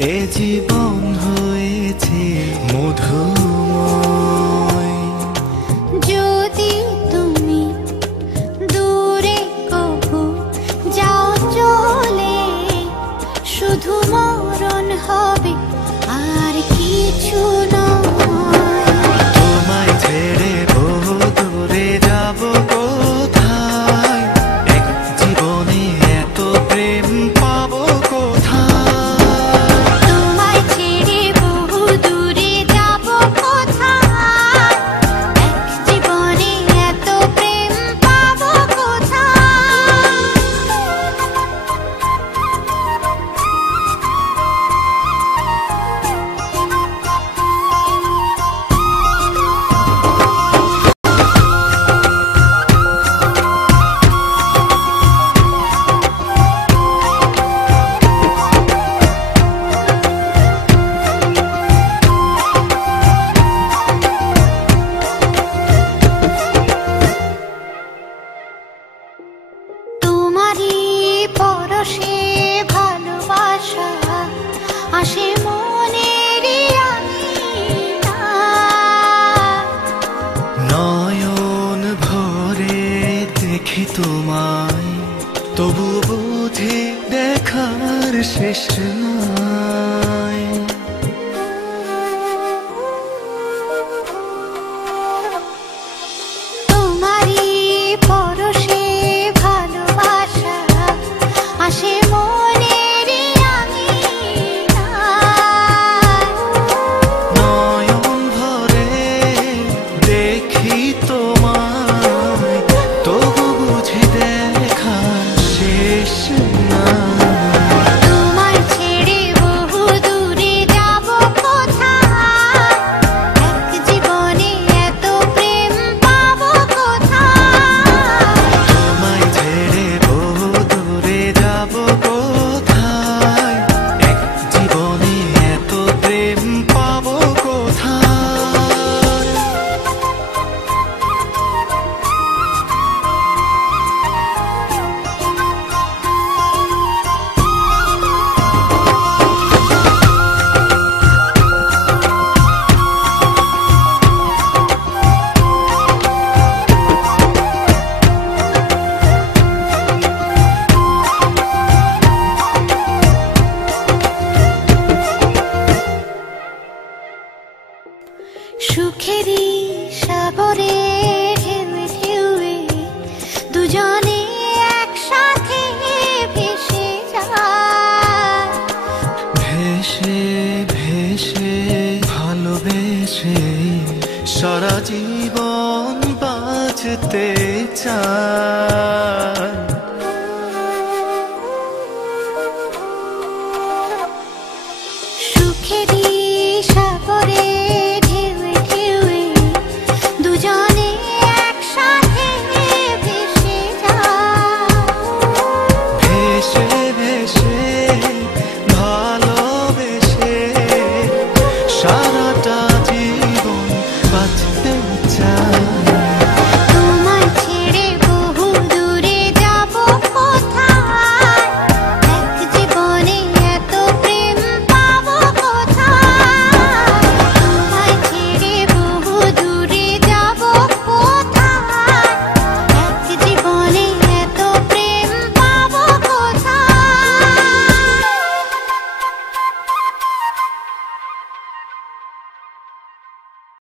এ জীবন হয়েছে মধুময়। যদি তুমি দূরে কবু যাও চলে, শুধু মরণ হবে আর কিছু নয়। তোমায় ছেড়ে বহু দূরে যাব কোথায়, এক জীবনে এত প্রেম পাবো কোথায়। তোমায় ছেড়ে বহু দূরে যাব কোথায়, এক জীবনে এত প্রেম পাবো কোথায়। তোমারই পরশে ভালোবাসা আসে মনের নয়ন ভরে দেখি তোমায়, তবু বুঝি দেখার শেষ নাই। তোমারই পরশে ভালোবাসা আসে মনের নয়ন ভরে দেখি তোমায়, তবু বুঝি দেখার শেষ নাই। তোমায় ছেড়ে বহু দূরে যাব কোথায়, এক জীবনে এত প্রেম পাবো কোথায়। তোমায় ছেড়ে বহু দূরে যাব কোথায়, এক জীবনে এত প্রেম পাবো কোথায়। সুখেরই সাগরে ঢেউয়ে ঢেউয়ে দুজনে একসাথে ভেসে যায়। ভেসে ভেসে ভালোবেসে সারা জীবন বাঁচতে চাই।